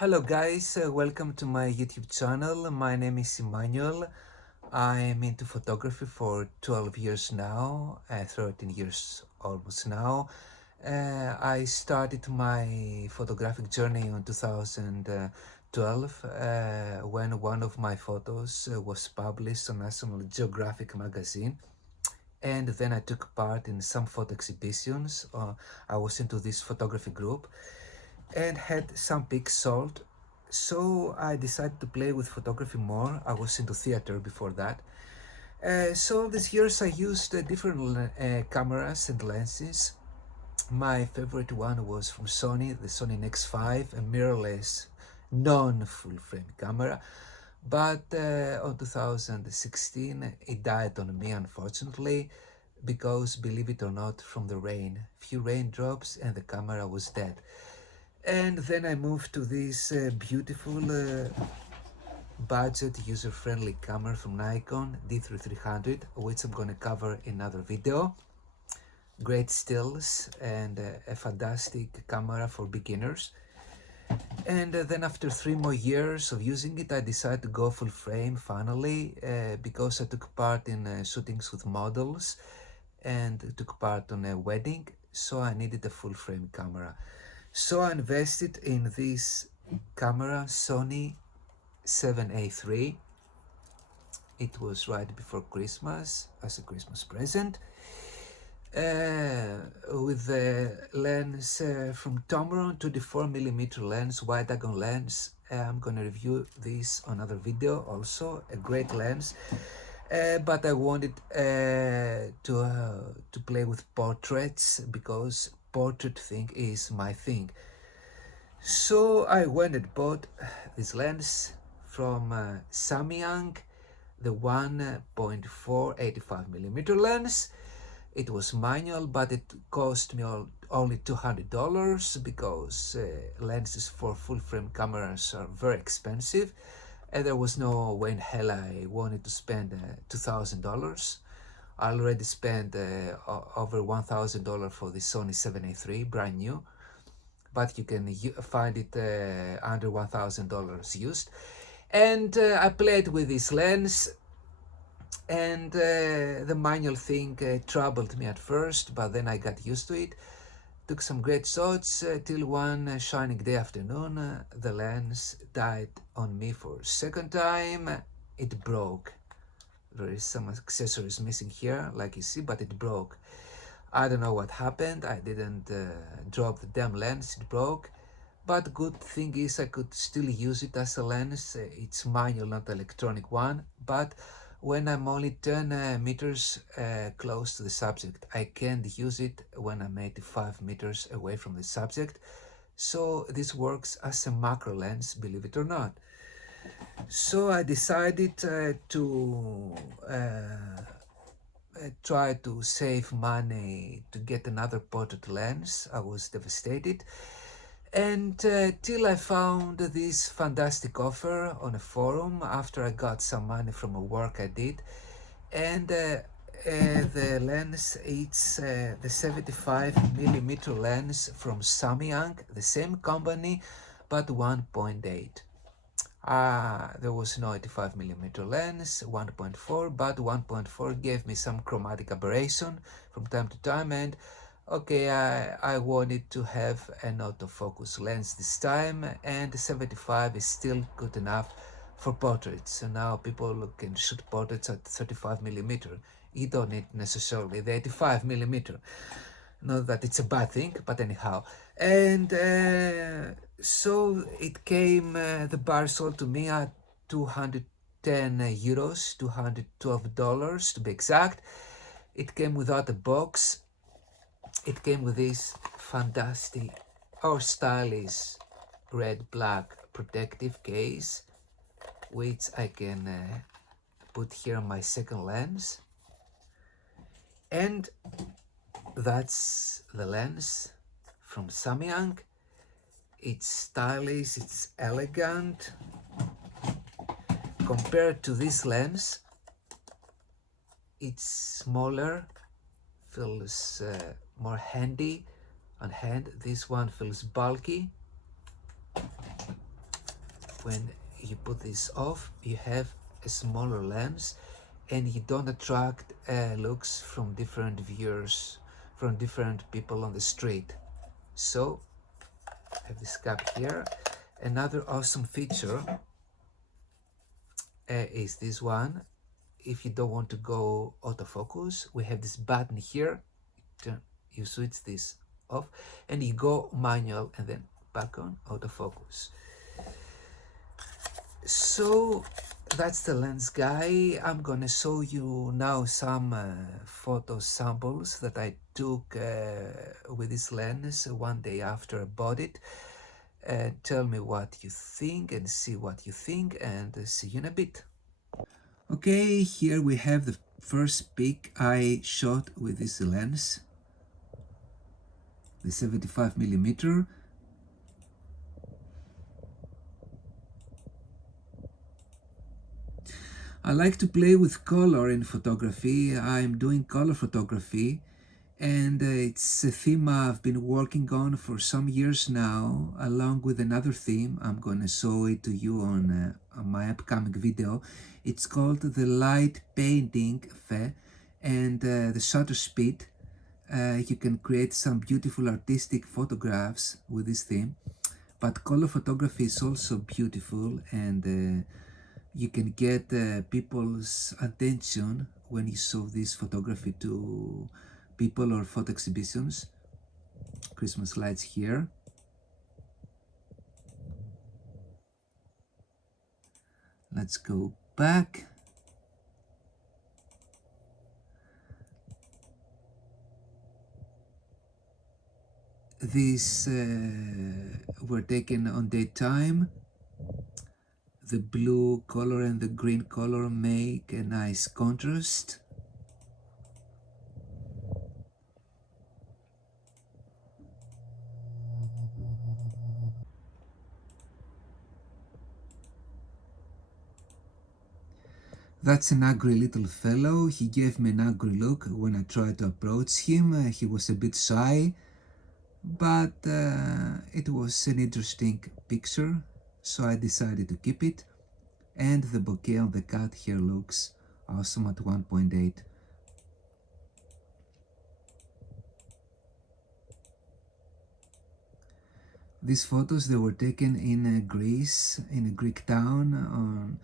Hello guys, welcome to my YouTube channel. My name is Emmanuel. I am into photography for 12 years now, 13 years almost now. I started my photographic journey in 2012 when one of my photos was published on National Geographic magazine, and then I took part in some photo exhibitions. I was into this photography group and had some pics sold. So I decided to play with photography more. I was into theater before that. So these years I used different cameras and lenses. My favorite one was from Sony, the Sony NX5, a mirrorless, non-full frame camera. But on 2016 it died on me, unfortunately, because, believe it or not, from the rain. Few raindrops and the camera was dead. And then I moved to this beautiful budget user-friendly camera from Nikon D3300, which I'm gonna cover in another video. Great stills and a fantastic camera for beginners. And then after 3 more years of using it, I decided to go full frame finally, because I took part in shootings with models and took part on a wedding, so I needed a full frame camera. So I invested in this camera, Sony 7A3. It was right before Christmas as a Christmas present. With the lens from Tamron 24mm lens, wide angle lens. I'm gonna review this on another video also, a great lens. But I wanted to play with portraits because portrait thing is my thing. So I went and bought this lens from Samyang, the 1.4 85mm lens. It was manual, but it cost me only $200 because lenses for full frame cameras are very expensive, and there was no way in hell I wanted to spend $2,000. I already spent over $1,000 for the Sony 7A3 brand new, but you can find it under $1,000 used. And I played with this lens, and the manual thing troubled me at first, but then I got used to it. Took some great shots till one shining day afternoon, the lens died on me for a second time. It broke. There is some accessories missing here, like you see, but it broke. I don't know what happened. I didn't drop the damn lens, it broke. But good thing is I could still use it as a lens. It's manual, not electronic one. But when I'm only 10 meters close to the subject, I can't use it when I'm 85 meters away from the subject. So this works as a macro lens, believe it or not. So I decided to try to save money to get another portrait lens. I was devastated. And till I found this fantastic offer on a forum after I got some money from a work I did. And the lens, it's the 75mm lens from Samyang, the same company, but 1.8. There was no 85mm lens, 1.4, but 1.4 gave me some chromatic aberration from time to time, and okay, I wanted to have an autofocus lens this time, and the 75 is still good enough for portraits. So now people can shoot portraits at 35mm. You don't need necessarily the 85mm. Not that it's a bad thing, but anyhow. And so it came, the bar sold to me at 210 euros, $212 to be exact. It came without a box. It came with this fantastic or stylish red-black protective case, which I can put here on my second lens. And that's the lens from Samyang. It's stylish, it's elegant. Compared to this lens, it's smaller, feels more handy on hand. This one feels bulky. when you put this off, you have a smaller lens and you don't attract looks from different viewers, from different people on the street. So I have this cap here. Another awesome feature is this one. If you don't want to go autofocus, we have this button here. You switch this off and you go manual and then back on autofocus. So that's the lens guy. I'm gonna show you now some photo samples that I took with this lens one day after I bought it. Tell me what you think and see what you think, and see you in a bit. Okay, here we have the first pic I shot with this lens, the 75mm. I like to play with color in photography. I'm doing color photography, and it's a theme I've been working on for some years now, along with another theme. I'm gonna show it to you on my upcoming video. It's called the light painting effect, and the shutter speed. You can create some beautiful artistic photographs with this theme, but color photography is also beautiful, and you can get people's attention when you show this photography to people or photo exhibitions. Christmas lights here. Let's go back. These were taken on daytime. The blue color and the green color make a nice contrast. That's an ugly little fellow. He gave me an ugly look when I tried to approach him. He was a bit shy, but it was an interesting picture, so I decided to keep it. And the bouquet on the cat here looks awesome at 1.8. These photos, they were taken in Greece, in a Greek town.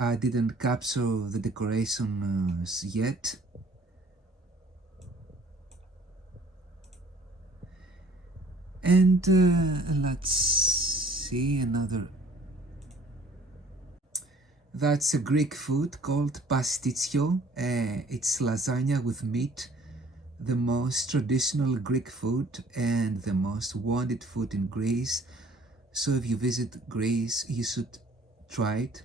I didn't capture the decorations yet. And let's see another. That's a Greek food called pastitsio. It's lasagna with meat, the most traditional Greek food and the most wanted food in Greece. So if you visit Greece, you should try it.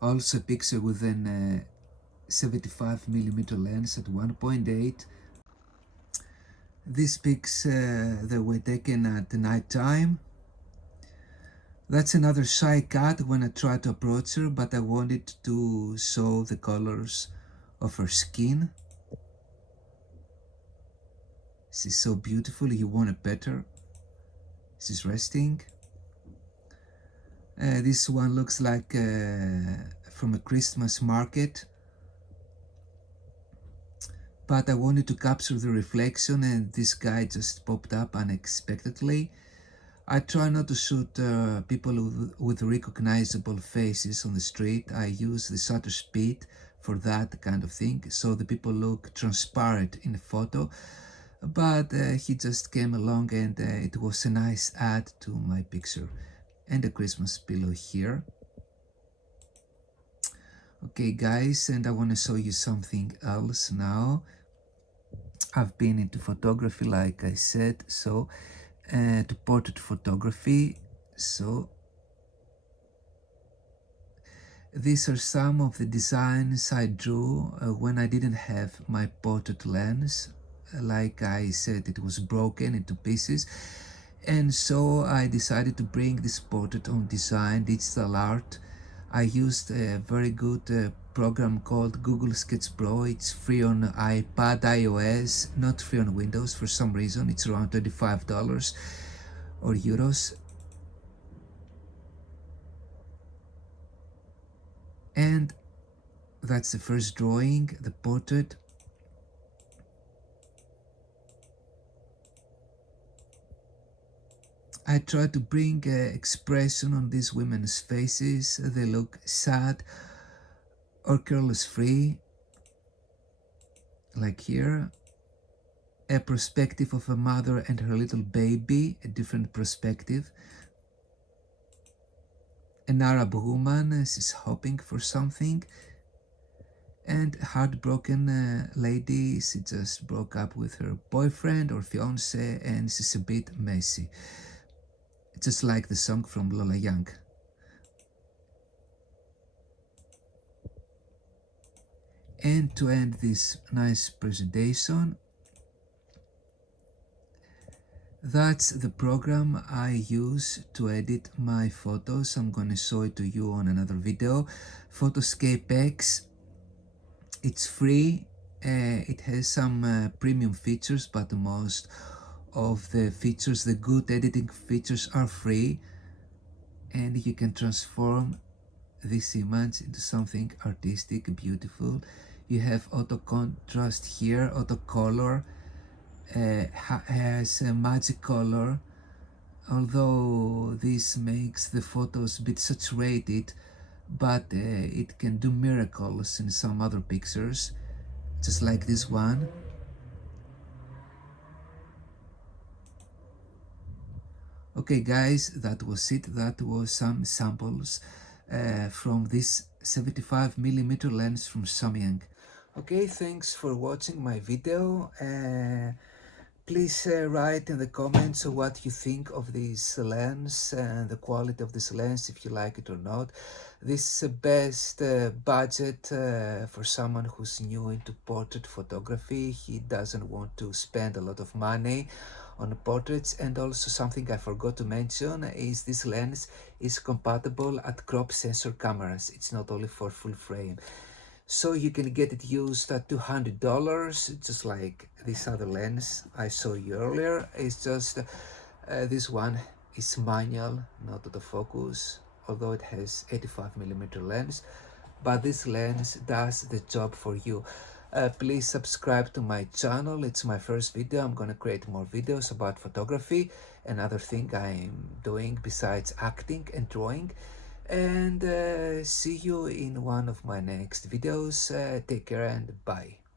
Also a picture with an 75mm lens at 1.8. These pics they were taken at night time. That's another shy cat when I tried to approach her, but I wanted to show the colors of her skin. She's so beautiful, you want to pet her. She's resting. This one looks like from a Christmas market, but I wanted to capture the reflection, and this guy just popped up unexpectedly. I try not to shoot people with recognizable faces on the street. I use the shutter speed for that kind of thing, so the people look transparent in the photo. But he just came along, and it was a nice add to my picture. And a Christmas pillow here. Okay guys, and I want to show you something else now. I've been into photography, like I said, so to portrait photography. So these are some of the designs I drew when I didn't have my portrait lens. Like I said, it was broken into pieces, and so I decided to bring this portrait on design, digital art. I used a very good program called Google Sketch Pro. It's free on iPad, iOS, not free on Windows for some reason. It's around $25. or euros. And that's the first drawing, the portrait. I try to bring expression on these women's faces. They look sad or careless free, like here. A perspective of a mother and her little baby, a different perspective. An Arab woman, she's hoping for something. And heartbroken lady, she just broke up with her boyfriend or fiance and she's a bit messy. Just like the song from Lola Young. And to end this nice presentation, that's the program I use to edit my photos. I'm gonna show it to you on another video. Photoscape X, it's free. It has some premium features, but most of the features, the good editing features, are free, and you can transform this image into something artistic, beautiful. You have auto contrast here, auto color, has a magic color, although this makes the photos a bit saturated, but it can do miracles in some other pictures, just like this one. Okay guys, that was it. That was some samples from this 75mm lens from Samyang. Okay, thanks for watching my video. Please write in the comments what you think of this lens and the quality of this lens, if you like it or not. This is the best budget for someone who's new into portrait photography. He doesn't want to spend a lot of money on portraits. And also something I forgot to mention is this lens is compatible at crop sensor cameras. It's not only for full frame. So you can get it used at $200, just like this other lens I saw you earlier. It's just this one is manual, not autofocus, although it has 85mm lens, but this lens does the job for you. Please subscribe to my channel. It's my first video. I'm gonna create more videos about photography and other thing I'm doing besides acting and drawing. And see you in one of my next videos. Take care and bye.